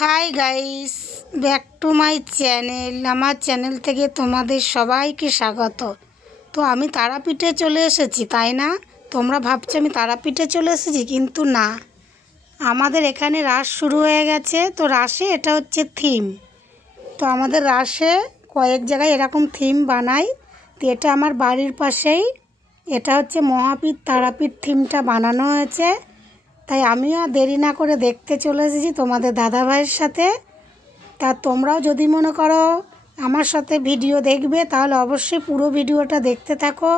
Hi guys, back to my channel. আমার channel থেকে তোমাদের সবাইকে স্বাগত। তো আমি তারাপীঠে চলে এসেছি, তাই না? তোমরা ভাবছো আমি তারাপীঠে চলে এসেছি, কিন্তু না, আমাদের এখানে রাস শুরু হয়ে গেছে। তো রাসে এটা হচ্ছে থিম। তো আমাদের রাসে কয়েক জায়গায় এরকম থিম বানাই। তো এটা আমার বাড়ির পাশেই, এটা হচ্ছে মহাপীঠ তারাপীঠ থিমটা বানানো হয়েছে। তাই আমিও দেরি না করে দেখতে চলে এসেছি তোমাদের দাদাভাইয়ের সাথে। তা তোমরাও যদি মনে করো আমার সাথে ভিডিও দেখবে, তাহলে অবশ্যই পুরো ভিডিওটা দেখতে থাকো।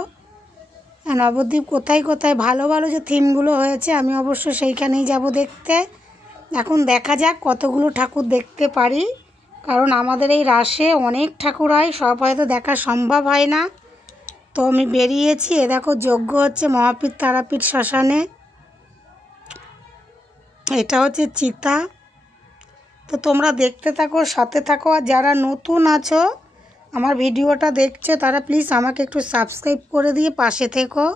নবদ্বীপ কোথায় কোথায় ভালো ভালো যে থিমগুলো হয়েছে, আমি অবশ্য সেইখানেই যাব দেখতে। এখন দেখা যাক কতগুলো ঠাকুর দেখতে পারি, কারণ আমাদের এই রাসে অনেক ঠাকুর হয়, সব হয়তো দেখা সম্ভব হয় না। তো আমি বেরিয়েছি, এ দেখো যজ্ঞ হচ্ছে মহাপীঠ তারাপীঠ শ্মশানে। এটা হচ্ছে চিতা। তো তোমরা দেখতে থাকো, সাথে থাকো। আর যারা নতুন আছো আমার ভিডিওটা দেখছো, তারা প্লিজ আমাকে একটু সাবস্ক্রাইব করে দিয়ে পাশে থেকো।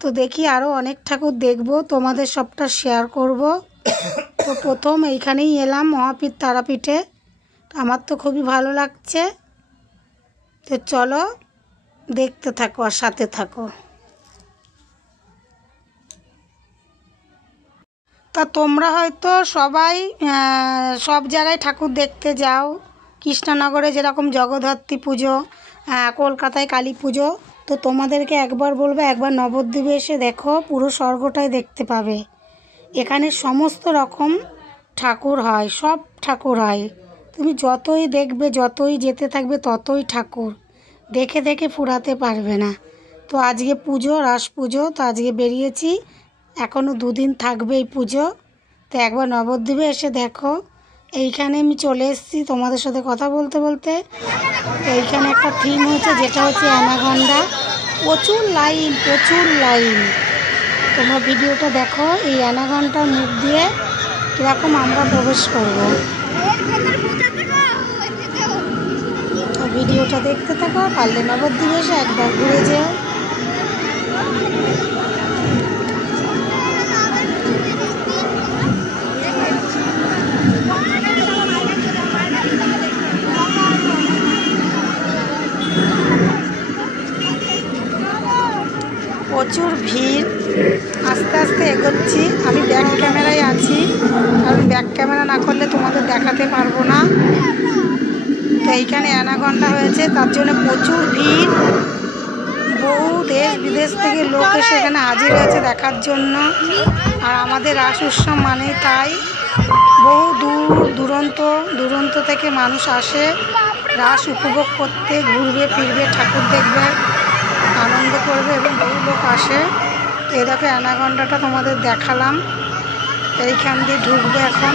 তো দেখি আরও অনেক ঠাকুর দেখবো, তোমাদের সবটা শেয়ার করব। তো প্রথম এইখানেই এলাম মহাপীঠ তারাপীঠে, আমার তো খুবই ভালো লাগছে। তো চলো দেখতে থাকো আর সাথে থাকো। তা তোমরা হয়তো সবাই সব জায়গায় ঠাকুর দেখতে যাও। কৃষ্ণনগরে যেরকম জগদ্ধাত্রী পুজো, কলকাতায় কালী পুজো। তো তোমাদেরকে একবার বলবো, একবার নবদ্বীপে এসে দেখো, পুরো স্বর্গটাই দেখতে পাবে। এখানে সমস্ত রকম ঠাকুর হয়, সব ঠাকুর হয়। তুমি যতই দেখবে, যতই যেতে থাকবে, ততই ঠাকুর দেখে দেখে ফুরাতে পারবে না। তো আজকে পুজো, রাস পুজো, তো আজকে বেরিয়েছি, এখনও দুদিন থাকবে এই পুজো। তো একবার নবদ্বীপে এসে দেখো। এইখানে আমি চলে এসেছি তোমাদের সাথে কথা বলতে বলতে। তো এইখানে একটা থিম হচ্ছে, যেটা হচ্ছে অ্যানাকন্ডা। প্রচুর লাইন, প্রচুর লাইন। তোমরা ভিডিওটা দেখো, এই অ্যানাকন্ডার মুখ দিয়ে কীরকম আমরা প্রবেশ করব। তো ভিডিওটা দেখতে থাকো, পারলে নবদ্বীপে এসে একবার ঘুরে যেও। প্রচুর ভিড়, আস্তে আস্তে এগোচ্ছি। আমি ব্যাক ক্যামেরায় আছি, কারণ ব্যাক ক্যামেরা না করলে তোমাদের দেখাতে পারবো না। তো এইখানে অ্যানাকন্ডা হয়েছে, তার জন্য প্রচুর ভিড়। বহু দেশ বিদেশ থেকে লোক এসে এখানে হাজির হয়েছে দেখার জন্য। আর আমাদের রাস উৎসব মানেই তাই, বহু দূরান্ত থেকে মানুষ আসে রাস উপভোগ করতে, ঘুরবে ফিরবে, ঠাকুর দেখবে, আনন্দ করবে, এবং বহু লোক আসে। তো এই দেখো অ্যানাকন্ডাটা তোমাদের দেখালাম। এইখান দিয়ে ঢুকবে এখন,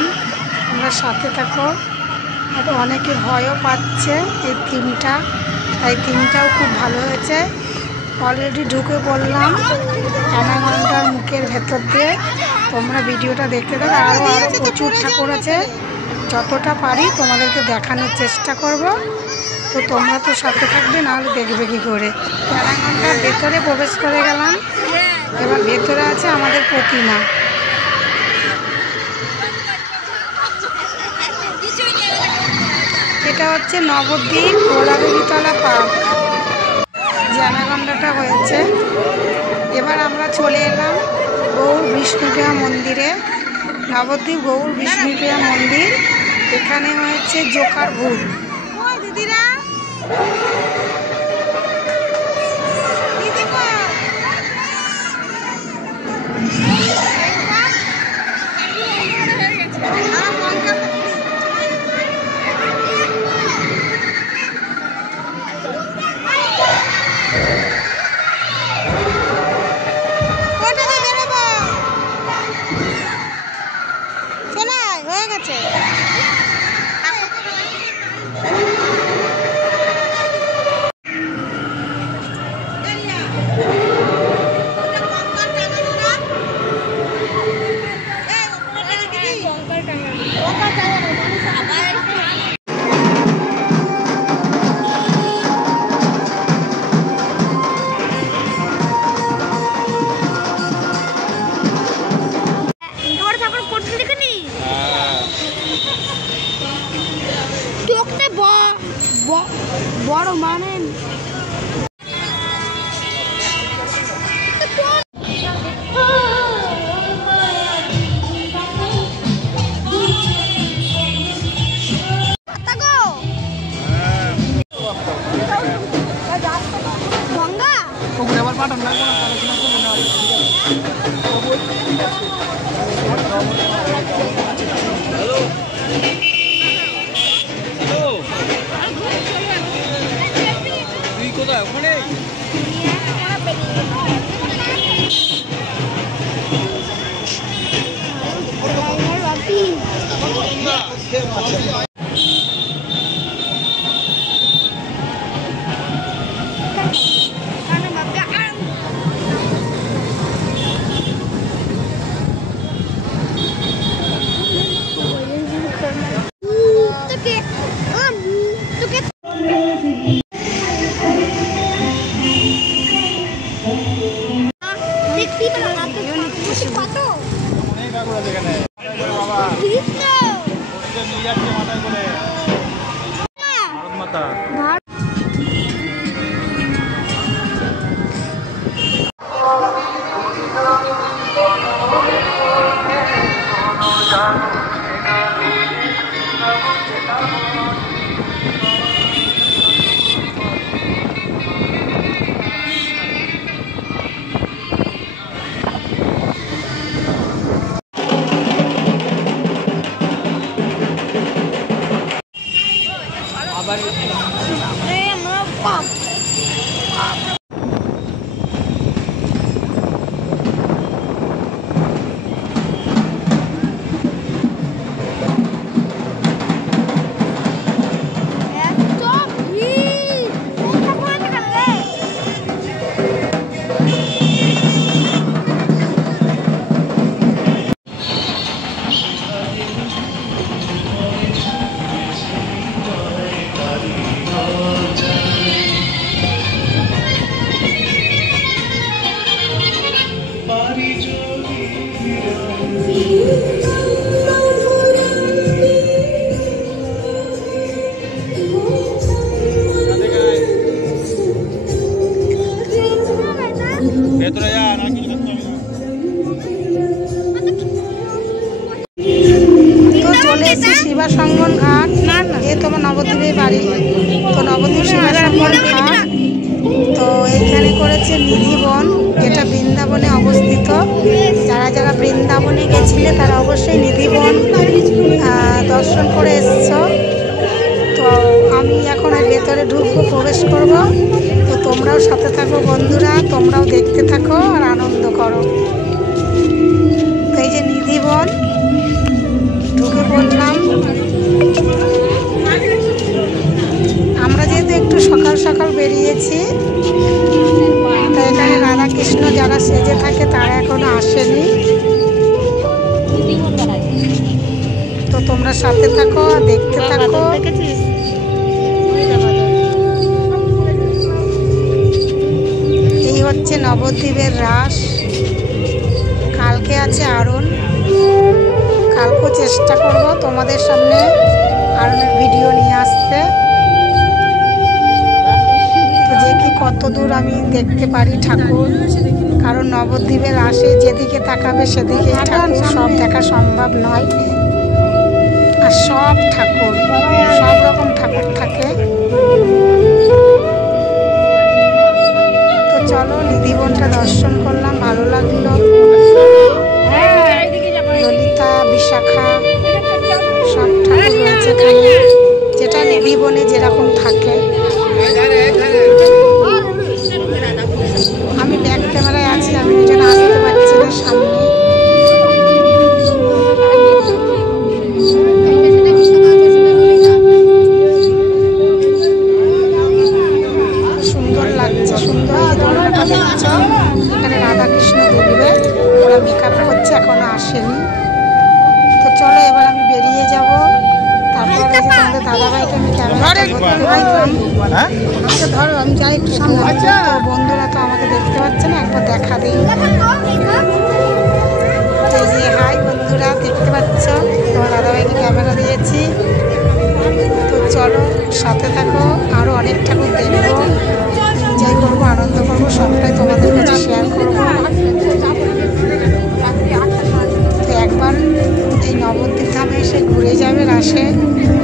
তোমরা সাথে থাকো। হয়তো অনেকে ভয়ও পাচ্ছে এই থিমটা, তাই থিমটাও খুব ভালো হয়েছে। অলরেডি ঢুকে পড়লাম অ্যানাকন্ডার মুখের ভেতর দিয়ে। তোমরা ভিডিওটা দেখতে থাকো, আরও প্রচুর ঠাকুর আছে, যতটা পারি তোমাদেরকে দেখানোর চেষ্টা করব। তো তোমরা তো সাথে থাকবে, নাহলে দেখবে কী করে। অ্যানাকন্ডার ভেতরে প্রবেশ করে গেলাম। এবার ভেতরে আছে আমাদের প্রতিমা। এটা হচ্ছে নবদ্বীপ গোলাদেবীতলা পার্ক, যে অ্যানাকন্ডাটা হয়েছে। এবার আমরা চলে এলাম গৌর বিষ্ণুপ্রিয়া মন্দিরে। নবদ্বীপ গৌর বিষ্ণুপ্রিয়া মন্দির, এখানে হয়েছে জোকার ভূত। দিদিরা হয়ে গেছে। বড় মানে শিবা সঙ্গন ঘাট এ তোমার নবদ্বীপের বাড়ি। তো নবদ্বীপ শিবা সঙ্গন ঘাট, তো এইখানে করেছে নিধিবন, যেটা বৃন্দাবনে অবস্থিত। যারা যারা বৃন্দাবনে গেছিলে তারা অবশ্যই নিধিবন দর্শন করে এসছ। তো আমি এখন এর ভেতরে ঢুকবো, প্রবেশ করব। তো তোমরাও সাথে থাকো বন্ধুরা, তোমরাও দেখতে থাকো আর আনন্দ করো। তো এই যে নিধিবন ঢুকে পড়লাম। আমরা যেহেতু একটু সকাল সকাল বেরিয়েছি, তো এখানে রাধাকৃষ্ণ যারা সেজে থাকে তারা এখনো আসেনি। তো তোমরা সাথে থাকো আর দেখতে থাকো। এই হচ্ছে নবদ্বীপের রাস। কালকে আছে আরণ, কালকেও চেষ্টা করব তোমাদের সামনে আরণের ভিডিও নিয়ে আসতে। তো দেখি কত দূর আমি দেখতে পারি ঠাকুর, কারণ নবদ্বীপের রাসে যেদিকে তাকাবে সেদিকে ঠাকুর, সব দেখা সম্ভব নয়। আর সব ঠাকুর, সব রকম ঠাকুর থাকে। তো চলো নিধিবনটা দর্শন করলাম, ভালো লাগলো। ললিতা, বিশাখা সব ঠাকুর রয়েছে এখানে, যেটা নিধিবনে যেরকম থাকে। আমি ব্যাক ক্যামেরায় আছি, আমি নিজের আসতে পারছি না সামনে। সুন্দর লাগছে, সুন্দর যে দোলনাটা দেখছ, এখানে রাধাকৃষ্ণ দুলবে, ওরা মেকআপ করছে, এখনো আসেনি। তো চলো এবার আমি বেরিয়ে যাব। তারপরে যে তোমাদের দাদাভাইকে আমি ক্যামেরাটা ধরতে পারলাম, আচ্ছা ধরো আমি যাই একটু সামনে। তো বন্ধুরা তো আমাকে দেখতে পাচ্ছে না, একবার দেখা দিই। এই যে হাই বন্ধুরা, দেখতে পাচ্ছ তোমার দাদাভাইকে ক্যামেরা দিয়েছি। তো চলো সাথে থাকো, আরও অনেক ঠাকুর দেখবো, এনজয় করবো, আনন্দ করবো, সবটাই তোমাদের কাছে শেয়ার করবো। তো একবার এই নবদ্বীপ ধামে এসে ঘুরে যাবে রাসে,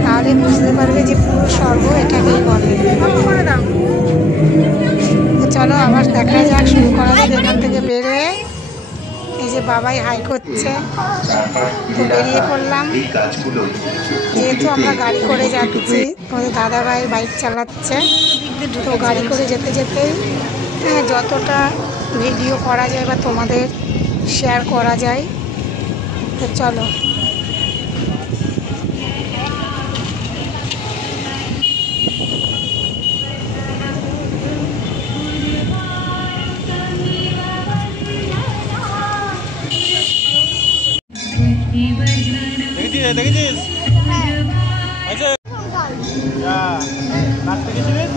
তাহলে বুঝতে পারবে যে পুরো স্বর্গ এটাকেই বলে। তো চলো আবার দেখা যাক, শুরু করা যাক এখান থেকে বেরোয়। এই যে বাবাই হাই করছে, তো বেরিয়ে পড়লাম। যেহেতু আমরা গাড়ি করে যাচ্ছি, আমাদের দাদাভাই বাইক চালাচ্ছে, তো গাড়ি করে যেতে যেতেই যতটা ভিডিও করা যায় বা তোমাদের শেয়ার করা যায়। তো চলো। দেখেছিস? আচ্ছা নাচতে গেছিলিস?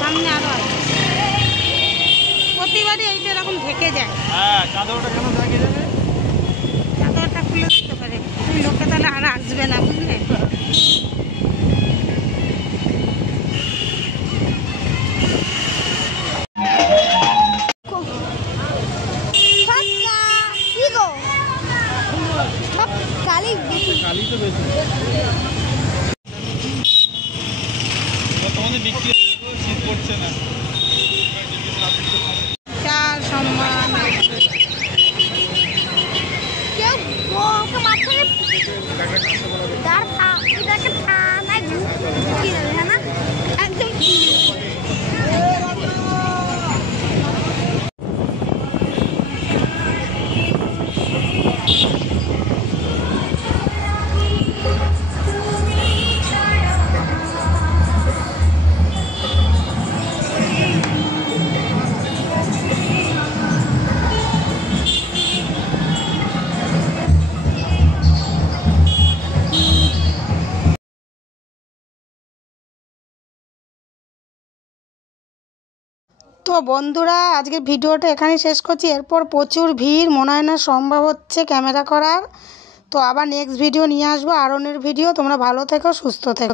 সামনে আরো আছে, প্রতিবারই এইটা এরকম ঢেকে যায়। চাদরটা কেন ঢেকে যাবে? চাদরটা খুলে দিতে পারে, তুমি লোকে তাহলে আর আসবে না, বুঝলে? কালি তো বেশি বর্তমানে বিক্রি শীত করছে না। চার সম্মান তো বন্ধুরা, আজকের ভিডিওটা এখানেই শেষ করছি। এরপর প্রচুর ভিড়, মনে হয় না সম্ভব হচ্ছে ক্যামেরা করার। তো আবার নেক্সট ভিডিও নিয়ে আসবো, আরনের ভিডিও। তোমরা ভালো থেকো, সুস্থ থেকো।